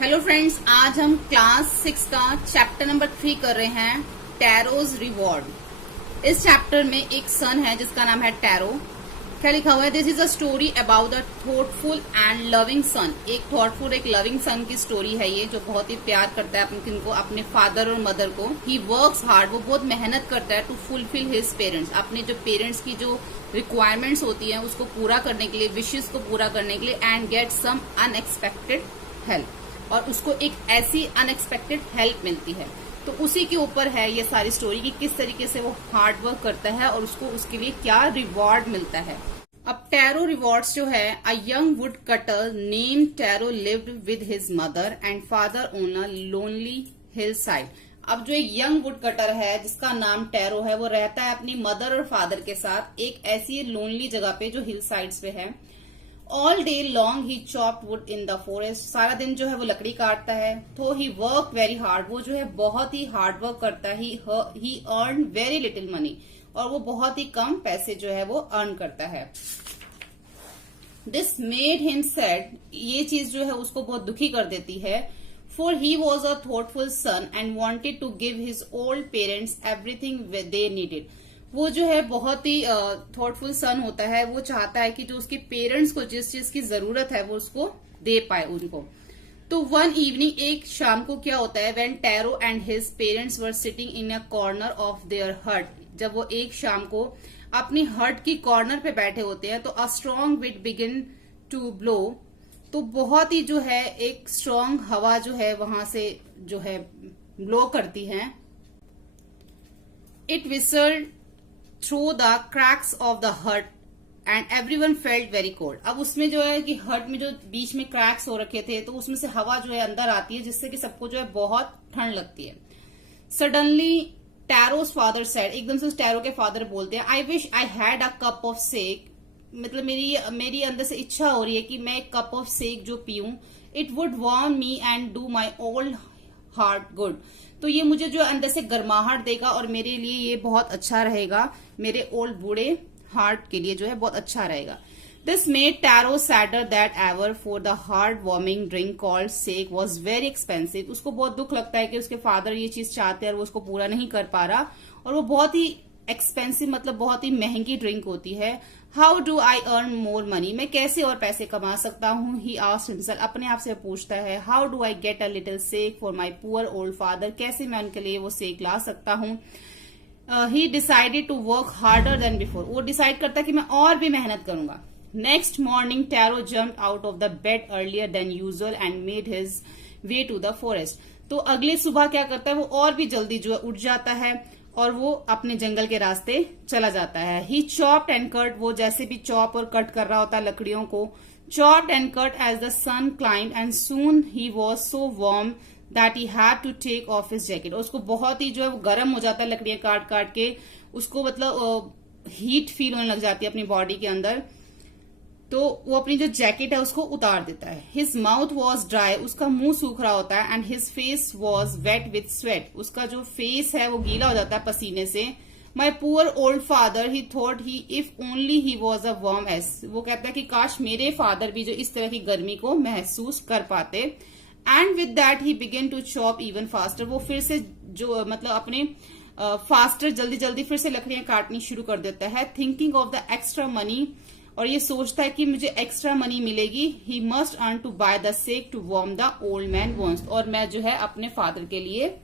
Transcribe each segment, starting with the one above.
Hello friends, आज हम class 6 का चैप्टर नंबर 3 कर रहे हैं, टैरोज रिवॉर्ड। इस चैप्टर में एक सन है जिसका नाम है टैरो। क्या लिखा हुआ है? This is a story about the thoughtful and loving son. एक थॉटफुल, एक लविंग सन की स्टोरी है ये, जो बहुत ही प्यार करता है अपने फादर और मदर को। ही वर्क्स हार्ड, वो बहुत मेहनत करता है टू फुलफिल हिज पेरेंट्स, अपने जो पेरेंट्स की जो रिक्वायरमेंट्स होती है उसको पूरा करने के लिए, विशेष को पूरा करने के लिए, and get some unexpected help, और उसको एक ऐसी अनएक्सपेक्टेड हेल्प मिलती है। तो उसी के ऊपर है ये सारी स्टोरी कि किस तरीके से वो हार्ड वर्क करता है और उसको उसके लिए क्या रिवॉर्ड मिलता है। अब टैरो रिवॉर्ड्स जो है, a young wood cutter name tarot lived with his mother and father on a lonely hill side. अब जो एक यंग वुड कटर है जिसका नाम टैरो है, वो रहता है अपनी मदर और फादर के साथ एक ऐसी लोनली जगह पे जो हिल साइड्स पे है। All day long he chopped would in the forest, सारा दिन जो है वो लकड़ी काटता है। तो ही वर्क वेरी हार्ड, वो जो है बहुत ही हार्ड वर्क करता है। ही अर्न वेरी लिटिल मनी, और वो बहुत ही कम पैसे जो है वो अर्न करता है। दिस मेड हिम सैड, ये चीज जो है उसको बहुत दुखी कर देती है। For he was a thoughtful son and wanted to give his old parents everything they needed. वो जो है बहुत ही थॉटफुल सन होता है, वो चाहता है कि जो उसके पेरेंट्स को जिस चीज की जरूरत है वो उसको दे पाए उनको। तो वन इवनिंग, एक शाम को क्या होता है, when tarot and his parents were sitting in a corner of their हट, जब वो एक शाम को अपनी हट की कॉर्नर पे बैठे होते हैं, तो a strong wind begin to blow, तो बहुत ही जो है एक स्ट्रॉन्ग हवा जो है वहां से जो है ब्लो करती है। It whistled through the cracks of the hut and everyone felt very cold. अब उसमें जो है कि हट में जो बीच में क्रैक्स हो रखे थे, तो उसमें से हवा जो है अंदर आती है, जिससे कि सबको जो है बहुत ठंड लगती है। सडनली टैरोज फादर सेड, एकदम से उस टैरो के फादर बोलते हैं, I wish I had a cup of sake, मतलब मेरी अंदर से इच्छा हो रही है कि मैं एक कप ऑफ सेक जो पीऊं। It would warm me and do my old heart good, तो ये मुझे जो अंदर से गर्माहट देगा और मेरे लिए ये बहुत अच्छा रहेगा, मेरे ओल्ड बूढ़े हार्ट के लिए जो है बहुत अच्छा रहेगा। This made Taro sadder that ever, for the heart warming drink called sake was very expensive. उसको बहुत दुख लगता है कि उसके फादर ये चीज चाहते हैं और वो उसको पूरा नहीं कर पा रहा, और वो बहुत ही एक्सपेंसिव, मतलब बहुत ही महंगी ड्रिंक होती है। How do I earn more money, मैं कैसे और पैसे कमा सकता हूँ। ही आस्क्ड हिमसेल्फ, अपने आप से पूछता है। How do I get a little sake for my poor old father, कैसे मैं उनके लिए वो सेक ला सकता हूँ। He decided to work harder than before, वो डिसाइड करता है कि मैं और भी मेहनत करूंगा। Next morning Taro jumped out of the bed earlier than usual and made his way to the forest. तो अगली सुबह क्या करता है, वो और भी जल्दी जो है उठ जाता है और वो अपने जंगल के रास्ते चला जाता है। ही चॉप्ड एंड कट, वो जैसे भी चॉप और कट कर रहा होता है लकड़ियों को, chopped and cut as the sun climb and soon he was so warm that he had to take off his jacket. उसको बहुत ही जो है वो गर्म हो जाता है लकड़ियां काट काट के, उसको मतलब हीट फील होने लग जाती है अपनी बॉडी के अंदर, तो वो अपनी जो जैकेट है उसको उतार देता है। हिज माउथ वॉज ड्राई, उसका मुंह सूख रहा होता है, and his face was wet with sweat, उसका जो फेस है वो गीला हो जाता है पसीने से। माई poor old father, he thought he if only he was a warm S, वो कहता है कि काश मेरे फादर भी जो इस तरह की गर्मी को महसूस कर पाते। And with that he began to chop even faster, वो फिर से जो मतलब अपने फास्टर जल्दी जल्दी फिर से लकड़ियां काटनी शुरू कर देता है। Thinking of the extra money, और ये सोचता है कि मुझे एक्स्ट्रा मनी मिलेगी। He must earn to buy the sake to warm the old man bones, और मैं जो है अपने फादर के लिए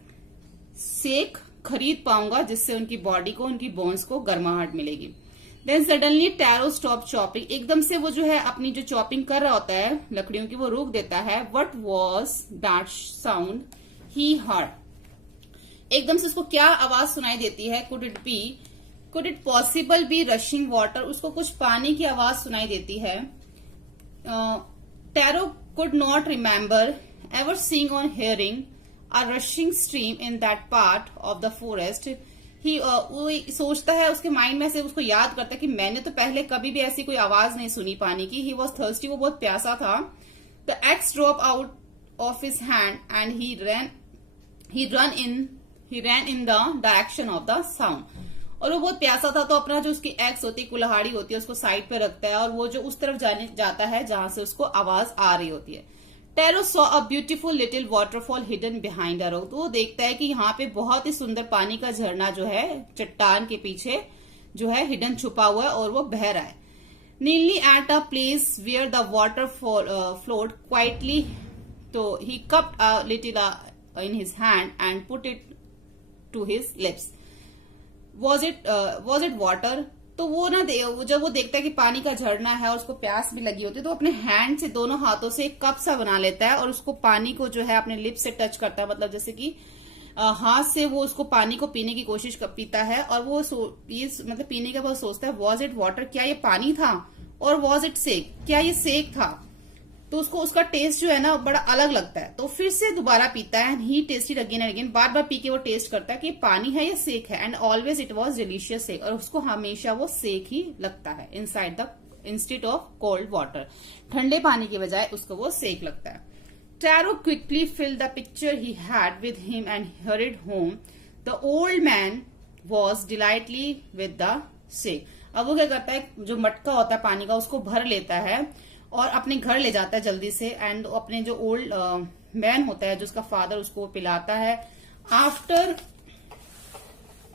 सेक खरीद पाऊंगा जिससे उनकी बॉडी को, उनकी बोन्स को गर्माहट मिलेगी। Then suddenly Taro stop chopping, एकदम से वो जो है अपनी जो चॉपिंग कर रहा होता है लकड़ियों की, वो रोक देता है। What was that sound he heard, एकदम से उसको क्या आवाज सुनाई देती है। Could it possible be rushing water, उसको कुछ पानी की आवाज सुनाई देती है। Taro could not remember ever seeing or hearing a rushing stream in that part of the forest. वो सोचता है, उसके माइंड में से उसको याद करता है कि मैंने तो पहले कभी भी ऐसी कोई आवाज नहीं सुनी पानी की। ही वॉज थर्स्टी, वो बहुत प्यासा था। The x drop out of his hand and he run in the direction of the sound, और वो बहुत प्यासा था, तो अपना जो उसकी एक्स होती है, कुल्हाड़ी होती है, उसको साइड पे रखता है और वो जो उस तरफ जाता है जहां से उसको आवाज आ रही होती है। Tarot saw a beautiful little waterfall hidden behind a rock. तो वो देखता है कि यहाँ पे बहुत ही सुंदर पानी का झरना जो है चट्टान के पीछे जो है हिडन छुपा हुआ है और वो बह रहा है। नीली at a place where the water flowed quietly, तो he cupped a little in his hand and put it to his lips. Was it water? तो वो ना जब वो देखता है कि पानी का झरना है और उसको प्यास भी लगी होती है, तो अपने हैंड से दोनों हाथों से एक कप सा बना लेता है और उसको पानी को जो है अपने लिप्स से टच करता है, मतलब जैसे कि हाथ से वो उसको पानी को पीने की कोशिश पीता है। और वो ये मतलब पीने के बाद सोचता है वॉज इट वाटर, क्या ये पानी था? और वॉज इट सेक, क्या ये सेक था? तो उसको उसका टेस्ट जो है ना बड़ा अलग लगता है, तो फिर से दोबारा पीता है। And he tested again and again, bar bar P के वो टेस्ट करता है कि पानी है या सेक है। And always it was delicious sake, और उसको हमेशा वो सेक ही लगता है inside the instead of cold water. ठंडे पानी के बजाय उसको वो सेक लगता है। Taro quickly filled the pitcher he had with him and hurried home. The old man was delightedly with the sake. अब वो क्या करता है, जो मटका होता है पानी का उसको भर लेता है और अपने घर ले जाता है जल्दी से। एंड अपने जो ओल्ड मैन होता है, जो उसका फादर, उसको पिलाता है। After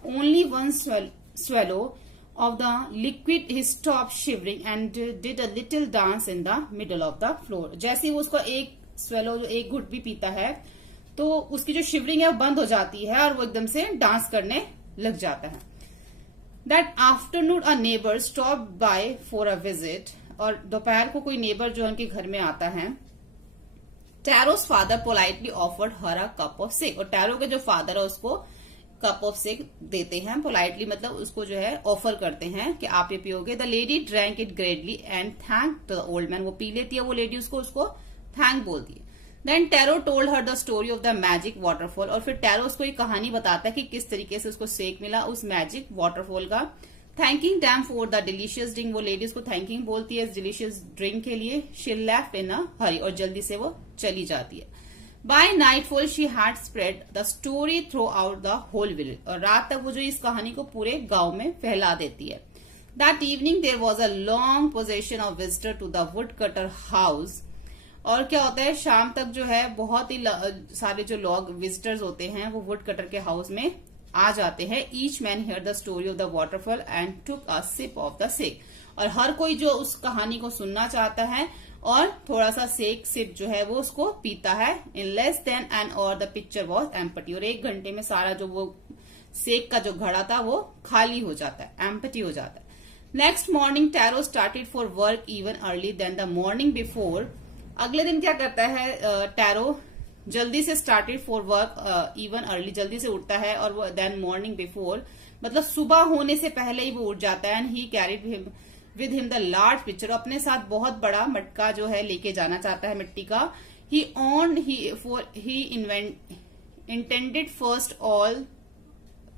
only one swallow of the liquid he stopped shivering and did a little dance in the middle of the floor। जैसे ही वो उसको एक swallow, जो एक घुट भी पीता है, तो उसकी जो शिवरिंग है वो बंद हो जाती है और वो एकदम से डांस करने लग जाता है। That afternoon a neighbor stopped by for a visit। और दोपहर को कोई नेबर जो उनके घर में आता है। Taro's father politely offered her a cup of sake. और टैरो के जो फादर है उसको कप ऑफ सिक देते हैं, पोलाइटली मतलब उसको जो है ऑफर करते हैं कि आप ये पियोगे। The lady drank it gladly and thank the old man. वो पी लेती है वो लेडी, उसको थैंक बोलती है। Then Taro told her the story of the magic waterfall. और फिर टैरो उसको एक कहानी बताता है कि किस तरीके से उसको सेक मिला उस मैजिक वाटरफॉल का। Thanking them for the delicious drink. वो लेडीज को थैंकिंग बोलती है इस डिलीशियस ड्रिंक के लिए। She left in a hurry. और जल्दी से वो चली जाती है। By nightfall she had spread the story throughout the whole village. और रात तक वो जो इस कहानी को पूरे गांव में फैला देती है। That evening there was a long procession of visitor to the woodcutter house. और क्या होता है, शाम तक जो है बहुत ही सारे जो लोग विजिटर्स होते हैं वो वुड कटर के हाउस में आ जाते हैं। Each man hear the story of the waterfall and took a sip of the sake. और हर कोई जो उस कहानी को सुनना चाहता है और थोड़ा सा सेक सिप जो है वो उसको पीता है। इन लेस देन एन और द पिक्चर वॉज एम्पटी। और 1 घंटे में सारा जो वो सेक का जो घड़ा था वो खाली हो जाता है, एम्पटी हो जाता है। Next morning Taro started for work even early than the morning before. अगले दिन क्या करता है टैरो, जल्दी से started for work even early, जल्दी से उठता है। और वो देन मॉर्निंग बिफोर मतलब सुबह होने से पहले ही वो उठ जाता है। And he carried with him the large picture. अपने साथ बहुत बड़ा मटका जो है लेके जाना चाहता है मिट्टी का। He intended first all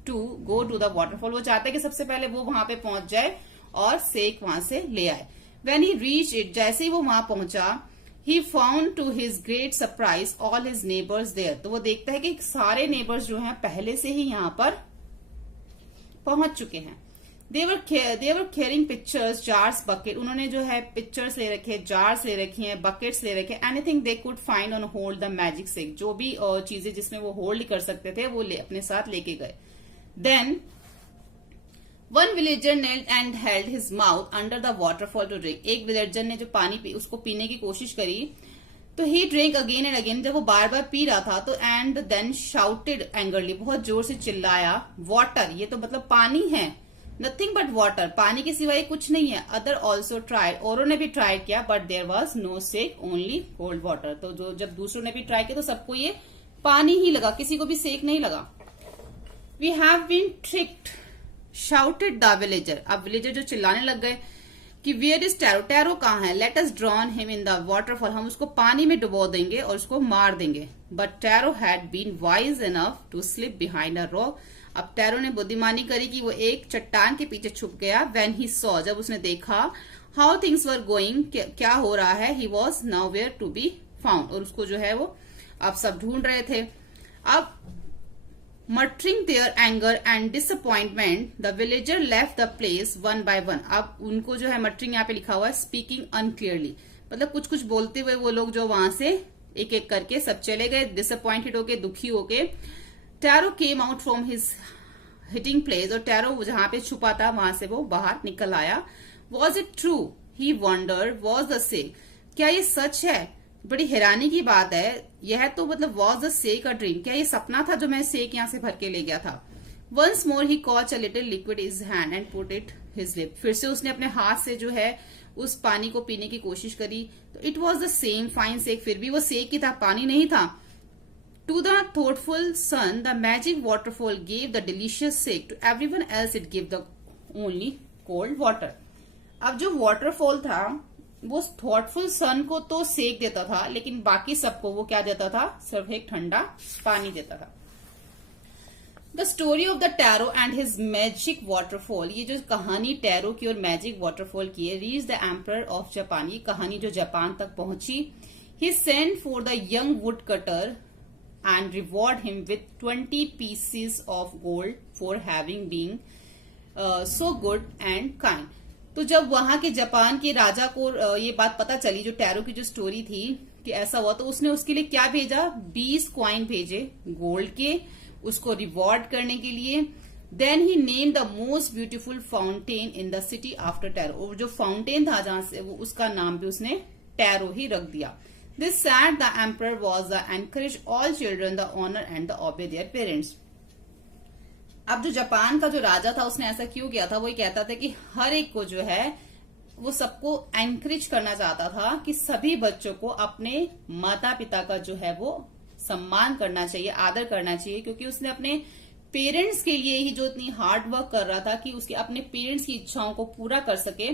to go to the waterfall. वो चाहता है कि सबसे पहले वो वहां पे पहुंच जाए और सेक वहां से ले आए। वेन ही रीच इट, जैसे ही वो वहां पहुंचा, He found to his great surprise all his neighbors there। तो वो देखता है कि सारे नेबर्स जो हैं पहले से ही यहाँ पर पहुंच चुके हैं। They were carrying pictures, jars, bucket। उन्होंने जो है पिक्चर्स ले रखे, जार्स ले रखी हैं, बकेट्स ले रखे। Anything they could find on hold the magic stick। जो भी चीजें जिसमें वो होल्ड कर सकते थे वो अपने साथ लेके गए। Then one villager knelt and held his mouth under the waterfall to drink. एक विलेजर ने जो पानी उसको पीने की कोशिश करी, तो he drink again and again. जब वो बार बार पी रहा था तो एंड देन शाउटेड एंगरली, बहुत जोर से चिल्लाया, वाटर, ये तो मतलब पानी है, नथिंग बट वाटर, पानी के सिवाय कुछ नहीं है। अदर ऑल्सो ट्राइड, औरों ने भी ट्राई किया, but there was no sake, only cold water. तो जो जब दूसरों ने भी ट्राई किया तो सबको ये पानी ही लगा, किसी को भी सेक नहीं लगा। We have been tricked shouted the villager. अब विलेजर जो चिल्लाने लग गए कि वेयर इज टैरो, टैरो कहाँ है? Let us drawn him in the waterfall. हम उसको पानी में डुबो देंगे और उसको मार देंगे। But Taro had been wise enough to slip behind a rock. अब टैरो ने बुद्धिमानी करी कि वो एक चट्टान के पीछे छुप गया। व्हेन ही सॉ, जब उसने देखा, हाउ थिंग्स वर गोइंग, क्या हो रहा है, he was nowhere to be found. और उसको जो है वो अब सब ढूंढ रहे थे। अब muttering their anger and disappointment, the villager left the place one by one। अब उनको जो है muttering यहाँ पे लिखा हुआ है speaking unclearly, मतलब कुछ कुछ बोलते हुए वो लोग जो वहां से एक एक करके सब चले गए, डिसअपॉइंटेड होके, दुखी होके। Taro came out from his hiding place, और टैरो जहां पे छुपा था वहां से वो बाहर निकल आया। Was it true? He wondered. Was the sake? क्या ये सच है? बड़ी हैरानी की बात है, यह तो मतलब was the sec a dream? क्या ये सपना था जो मैं सेक यहां से भर के ले गया था? Once more he caught a little liquid his hand and put it his lip. फिर से उसने अपने हाथ से जो है उस पानी को पीने की कोशिश करी, तो it was the same fine sake. फिर भी वो सेक ही था, पानी नहीं था। To the thoughtful son the magic waterfall give the delicious sake, to everyone else it give the only cold water. अब जो वाटरफॉल था वो थॉटफुल सन को तो सेक देता था, लेकिन बाकी सबको वो क्या देता था? सिर्फ एक ठंडा पानी देता था। The story of the tarot and his magic waterfall, ये जो कहानी टैरो की और मैजिक वाटरफॉल की है, reach the emperor of Japan, ये कहानी जो जापान तक पहुंची। He sent for the young wood cutter and reward him with 20 pieces of gold for having being so good and kind. तो जब वहां के जापान के राजा को ये बात पता चली, जो टैरो की जो स्टोरी थी कि ऐसा हुआ, तो उसने उसके लिए क्या भेजा? 20 कॉइन भेजे गोल्ड के, उसको रिवॉर्ड करने के लिए। Then he name the most beautiful fountain in the city after Taro, और जो फाउंटेन था जहां से वो, उसका नाम भी उसने टैरो ही रख दिया। This said the emperor was the encourage all children the honour and the obey their parents. अब जो जापान का जो राजा था उसने ऐसा क्यों किया था? वो ये कहता था कि हर एक को जो है वो सबको एनकरेज करना चाहता था कि सभी बच्चों को अपने माता पिता का जो है वो सम्मान करना चाहिए, आदर करना चाहिए, क्योंकि उसने अपने पेरेंट्स के लिए ही जो इतनी हार्ड वर्क कर रहा था कि उसके अपने पेरेंट्स की इच्छाओं को पूरा कर सके,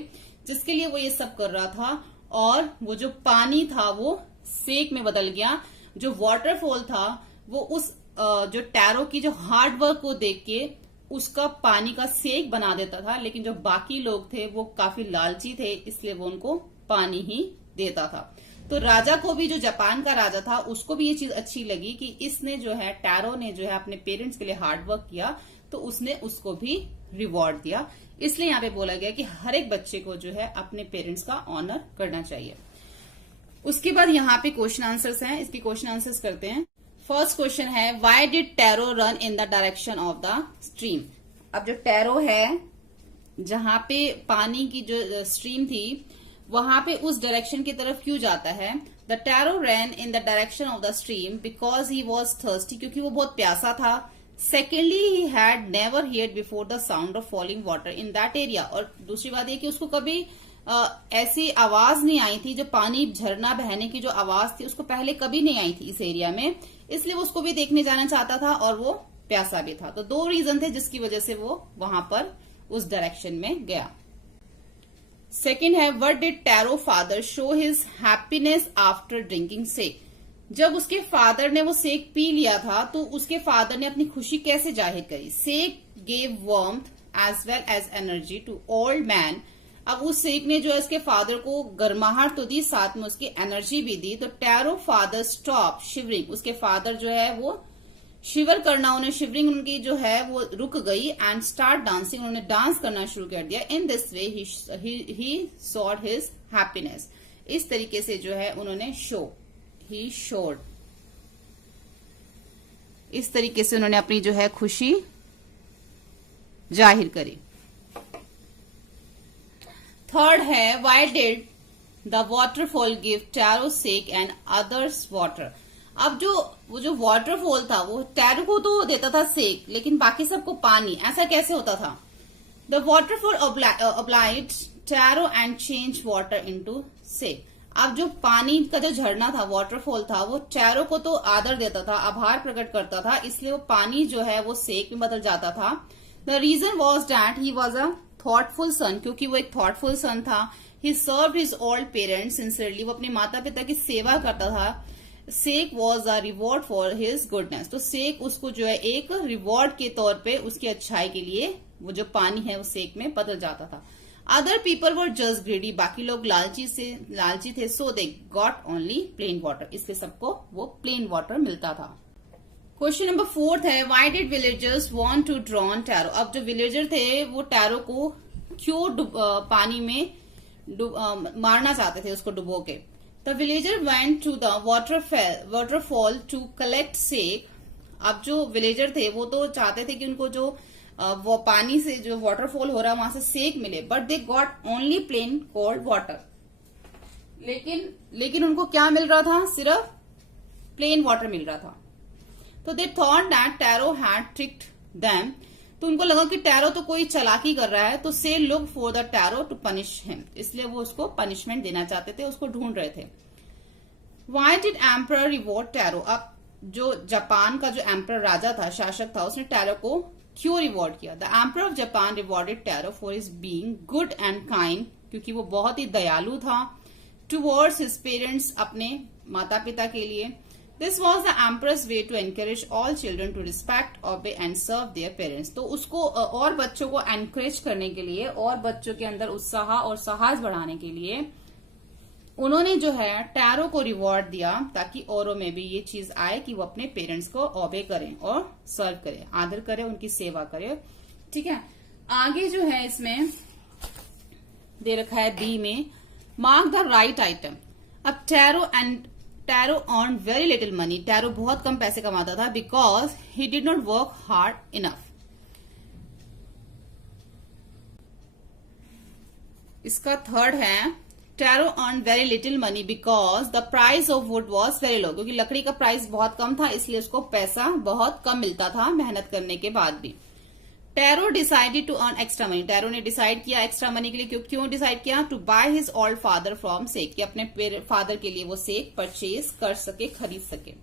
जिसके लिए वो ये सब कर रहा था। और वो जो पानी था वो सेक में बदल गया। जो वाटरफॉल था वो उस जो टैरो की जो हार्ड वर्क को देख के उसका पानी का सेक बना देता था, लेकिन जो बाकी लोग थे वो काफी लालची थे, इसलिए वो उनको पानी ही देता था। तो राजा को भी, जो जापान का राजा था, उसको भी ये चीज अच्छी लगी कि इसने जो है, टैरो ने जो है अपने पेरेंट्स के लिए हार्ड वर्क किया, तो उसने उसको भी रिवॉर्ड दिया। इसलिए यहाँ पे बोला गया कि हर एक बच्चे को जो है अपने पेरेंट्स का ऑनर करना चाहिए। उसके बाद यहाँ पे क्वेश्चन आंसर्स हैं, इसके क्वेश्चन आंसर्स करते हैं। फर्स्ट क्वेश्चन है, why did tarot run in the direction of the stream? अब जो टैरो है, जहां पे पानी की जो स्ट्रीम थी, वहां पे उस डायरेक्शन की तरफ क्यों जाता है? The Taro ran in the direction of the stream because he was thirsty, क्योंकि वो बहुत प्यासा था। Secondly, he had never heard before the sound of falling water in that area, और दूसरी बात ये कि उसको कभी ऐसी आवाज नहीं आई थी, जो पानी झरना बहने की जो आवाज थी उसको पहले कभी नहीं आई थी इस एरिया में, इसलिए वो उसको भी देखने जाना चाहता था, और वो प्यासा भी था। तो दो रीजन थे जिसकी वजह से वो वहां पर उस डायरेक्शन में गया। सेकेंड है, what did Taro father show his happiness after drinking sake? जब उसके फादर ने वो सेक पी लिया था तो उसके फादर ने अपनी खुशी कैसे जाहिर करी? Sake gave warmth as well as energy to old man. अब उस सेक ने जो है उसके फादर को गर्माहट तो दी, साथ में उसकी एनर्जी भी दी। तो टैरो फादर स्टॉप शिवरिंग, उसके फादर जो है वो शिवर करना, उन्हें शिवरिंग उनकी जो है वो रुक गई। एंड स्टार्ट डांसिंग, उन्होंने डांस करना शुरू कर दिया। In this way he sought his happiness, इस तरीके से जो है उन्होंने ही शोड, इस तरीके से उन्होंने अपनी जो है खुशी जाहिर करी। थर्ड है, why did the waterfall give Taro sake and others water? अब वो जो वाटरफॉल था वो टैरो को तो देता था सेक, लेकिन बाकी सबको पानी, ऐसा कैसे होता था? The waterfall obliged Taro and change water into sake. अब जो पानी का जो झरना था, वाटरफॉल था, वो टैरो को तो आदर देता था, आभार प्रकट करता था, इसलिए वो पानी जो है वो सेक में बदल जाता था। The reason was that he was a thoughtful son, क्योंकि वो एक थॉटफुल सन था। He served his old parents sincerely, वो अपने माता पिता की सेवा करता था। Sake was a reward for his goodness, तो सेक उसको जो है एक रिवॉर्ड के तौर पे उसकी अच्छाई के लिए वो जो पानी है वो सेक में बदल जाता था। Other people were just greedy, बाकी लोग लालची थे। So they got only plain water, इसलिए सबको वो प्लेन वाटर मिलता था। क्वेश्चन नंबर फोर्थ है, why did villagers want to drown Taro? अब जो विलेजर थे वो टैरो को क्यों पानी में मारना चाहते थे, उसको डुबो के? The villager went to the waterfall to collect sake. अब जो विलेजर थे वो तो चाहते थे कि उनको जो वो पानी से जो वाटरफॉल हो रहा है वहां से सेक मिले, but they got only plain cold water. लेकिन उनको क्या मिल रहा था? सिर्फ प्लेन वाटर मिल रहा था। तो they thought that tarot had tricked them. तो उनको लगा कि टैरो तो कोई चालाकी कर रहा है, तो से look for the Taro to punish him. इसलिए वो उसको पनिशमेंट देना चाहते थे, उसको ढूंढ रहे थे। Why did emperor reward tarot? अब जो जापान का जो एम्परर राजा था, शासक था, उसने टैरो को क्यों रिवॉर्ड किया? The emperor of Japan rewarded tarot for his being good and kind, क्योंकि वो बहुत ही दयालु था, टुवर्ड्स हिज पेरेंट्स, अपने माता पिता के लिए। This was the emperor's way to encourage all children to respect, obey and serve their parents. तो उसको और बच्चों को एनकरेज करने के लिए और बच्चों के अंदर उत्साह और साहस बढ़ाने के लिए उन्होंने जो है टैरो को रिवॉर्ड दिया, ताकि औरों में भी ये चीज आए कि वो अपने पेरेंट्स को ओबे करें और सर्व करें, आदर करें, उनकी सेवा करें। ठीक है, आगे जो है इसमें दे रखा है बी में, मार्क द राइट आइटम। अब tarot earn very little money. Tarot बहुत कम पैसे कमाता था, because he did not work hard enough. इसका थर्ड है, tarot earn very little money because the price of would was very low. क्योंकि लकड़ी का प्राइस बहुत कम था, इसलिए उसको पैसा बहुत कम मिलता था मेहनत करने के बाद भी। Taro decided to earn extra money. Taro ने डिसाइड किया एक्स्ट्रा मनी के लिए, क्यों डिसाइड किया? To buy his old father from sake, कि अपने फादर के लिए वो सेक परचेज कर सके, खरीद सके।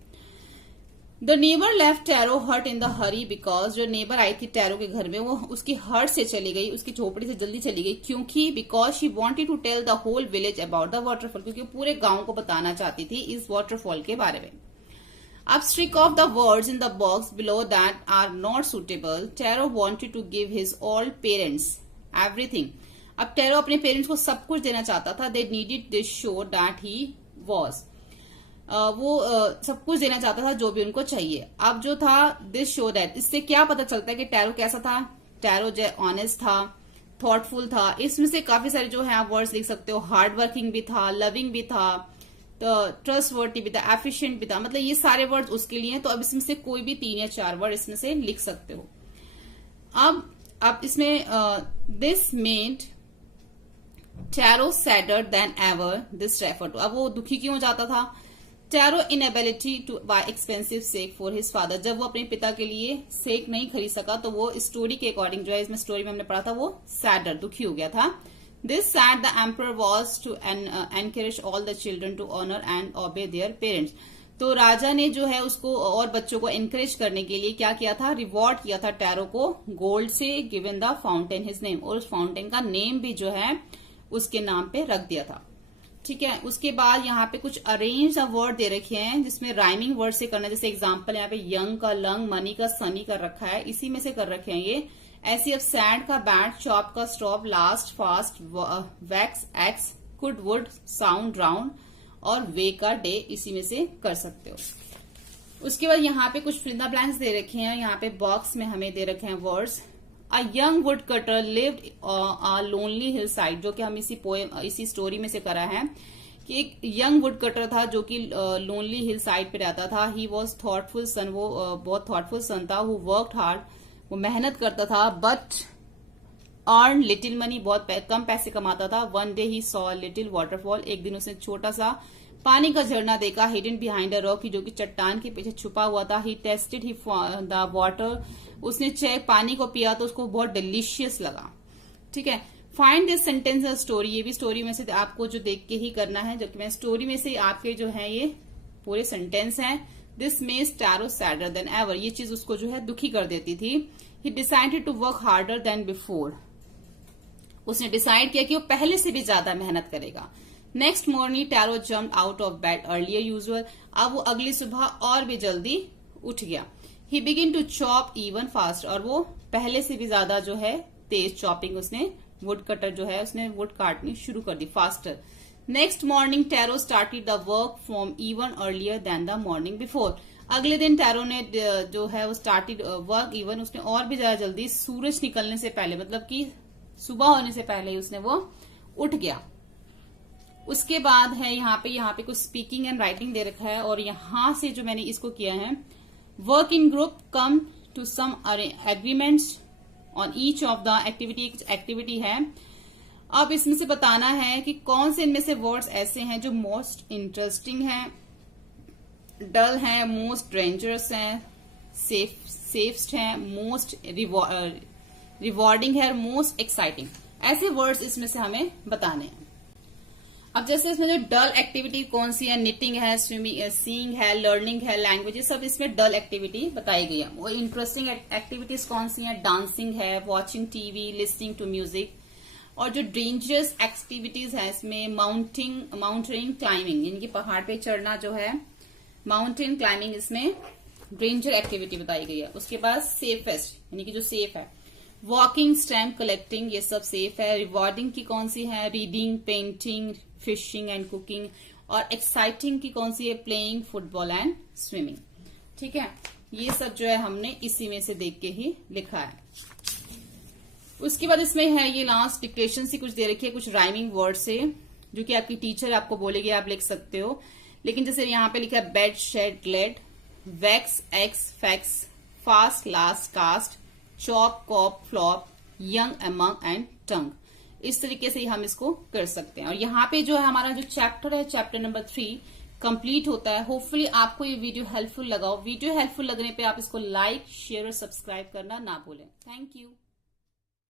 The neighbour left Taro hurt in the hurry because, जो नेबर आई थी टैरो के घर में, वो उसकी हर्ट से चली गई, उसकी झोपड़ी से जल्दी चली गई। क्योंकि because she wanted to tell the whole village about the waterfall, क्योंकि पूरे गांव को बताना चाहती थी इस वाटरफॉल के बारे में। अब strike off the words in the box below that are not suitable. Taro wanted to give his all parents everything. अब टैरो अपने पेरेंट्स को सब कुछ देना चाहता था। They needed this show that he was, वो सब कुछ देना चाहता था जो भी उनको चाहिए। अब जो था दिस शो दैट, इससे क्या पता चलता है कि टैरो कैसा था? टैरो जो ऑनेस्ट था, थॉटफुल था। इसमें से काफी सारे जो है आप वर्ड्स लिख सकते हो। हार्ड वर्किंग भी था, लविंग भी था, तो ट्रस्टवर्दी भी था, एफिशिएंट भी था। मतलब ये सारे वर्ड्स उसके लिए हैं। तो अब इसमें से कोई भी 3 या 4 वर्ड इसमें से लिख सकते हो। अब इसमें this made Taro sadder than ever this refer to. अब वो दुखी क्यों हो जाता था? Taro inability to buy expensive sake for his father. जब वो अपने पिता के लिए सेक नहीं खरीद सका, तो वो स्टोरी के अकॉर्डिंग जो है, इसमें स्टोरी में हमने पढ़ा था, वो सैडर, दुखी हो गया था। This said the emperor was to encourage all the children to honor and obey their parents. तो राजा ने जो है उसको और बच्चों को एनकरेज करने के लिए क्या किया था? रिवॉर्ड किया था टैरो को गोल्ड से, given the fountain his name, और उस फाउंटेन का नेम भी जो है उसके नाम पे रख दिया था। ठीक है, उसके बाद यहाँ पे कुछ अरेंज वर्ड दे रखे हैं जिसमें राइमिंग वर्ड से करना। जैसे एग्जाम्पल यहाँ पे यंग का लंग, मनी का सनी कर रखा है, इसी में से कर रखे हैं ये। ऐसी अब सैड का बैड, चॉप का stop, last fast, wax x, could would, sound round, और वे का डे इसी में से कर सकते हो। उसके बाद यहाँ पे कुछ फिल द ब्लैंक्स दे रखे हैं। यहाँ पे बॉक्स में हमें दे रखे हैं words. A young wood cutter lived a lonely hill side, जो कि हम इसी स्टोरी में से करा है कि एक यंग वुड कटर था जो कि लोनली हिल साइड पे रहता था। ही वॉज थॉटफुल सन, वो बहुत थॉटफुल सन था। हु वर्कड हार्ड, वो मेहनत करता था। बट अर्न लिटिल मनी, बहुत कम पैसे कमाता था। One day he saw little waterfall, एक दिन उसने छोटा सा पानी का झरना देखा। हिडन बिहाइंड अ रॉक, जो कि चट्टान के पीछे छुपा हुआ था। ही टेस्टेड ही द वाटर, उसने पानी को पिया तो उसको बहुत डिलीशियस लगा। ठीक है, find this sentence a story, ये भी स्टोरी में से आपको जो देख के ही करना है, जबकि मैं स्टोरी में से आपके जो है ये पूरे सेंटेंस हैं। This makes Taro sadder than ever, ये चीज उसको जो है दुखी कर देती थी। He decided to work harder than before, उसने डिसाइड किया कि वो पहले से भी ज्यादा मेहनत करेगा। Next morning Taro jump out of bed earlier usual, अब वो अगली सुबह और भी जल्दी उठ गया। He begin to chop even fast, और वो पहले से भी ज्यादा जो है तेज चॉपिंग, उसने वुड कटर जो है उसने वुड काटनी शुरू कर दी, faster. Next morning Taro started the work from even earlier than the morning before, अगले दिन टैरो ने जो है वो स्टार्टेड वर्क इवन, उसने और भी ज्यादा जल्दी, सूरज निकलने से पहले, मतलब कि सुबह होने से पहले ही उसने वो उठ गया। उसके बाद है यहाँ पे कुछ स्पीकिंग एंड राइटिंग दे रखा है, और यहाँ से जो मैंने इसको किया है, work in group, come to some agreements on each of the activity है। अब इसमें से बताना है कि कौन से इनमें से वर्ड्स ऐसे हैं जो मोस्ट इंटरेस्टिंग हैं, डल हैं, मोस्ट डेंजरस हैं, सेफ्स्ट हैं, मोस्ट रिवॉर्डिंग है, मोस्ट एक्साइटिंग। ऐसे वर्ड्स इसमें से हमें बताने हैं। अब जैसे इसमें जो डल एक्टिविटी कौन सी है, निटिंग है, स्विमिंग, सीइंग है, लर्निंग है, लैंग्वेज, सब इसमें डल एक्टिविटी बताई गई है। और इंटरेस्टिंग एक्टिविटीज कौन सी है, डांसिंग है, watching TV, listening to music. और जो डेंजरस एक्टिविटीज है इसमें माउंटेनिंग, क्लाइंबिंग, यानी कि पहाड़ पे चढ़ना जो है, माउंटेन क्लाइंबिंग, इसमें डेंजर एक्टिविटी बताई गई है। उसके बाद सेफेस्ट, यानी कि जो सेफ है, वॉकिंग, स्टैम्प कलेक्टिंग, ये सब सेफ है। रिवॉर्डिंग की कौन सी है, reading, painting, fishing and cooking. और एक्साइटिंग की कौन सी है, प्लेइंग, फुटबॉल एंड स्विमिंग। ठीक है, ये सब जो है हमने इसी में से देख के ही लिखा है। उसके बाद इसमें है ये लास्ट डिक्टेशन सी कुछ दे रखी है, कुछ राइमिंग वर्ड से, जो कि आपकी टीचर आपको बोलेगी, आप लिख सकते हो। लेकिन जैसे यहाँ पे लिखा है bed, shed, glad, wax, axe, fax, fast, last, cast, chop, cop, flop, young, among and tongue. इस तरीके से हम इसको कर सकते हैं। और यहाँ पे जो है हमारा जो चैप्टर है, चैप्टर नंबर 3 कंप्लीट होता है। होपफुली आपको ये वीडियो हेल्पफुल लगा हो। वीडियो हेल्पफुल लगने पे आप इसको लाइक, शेयर और सब्सक्राइब करना ना भूलें। Thank you.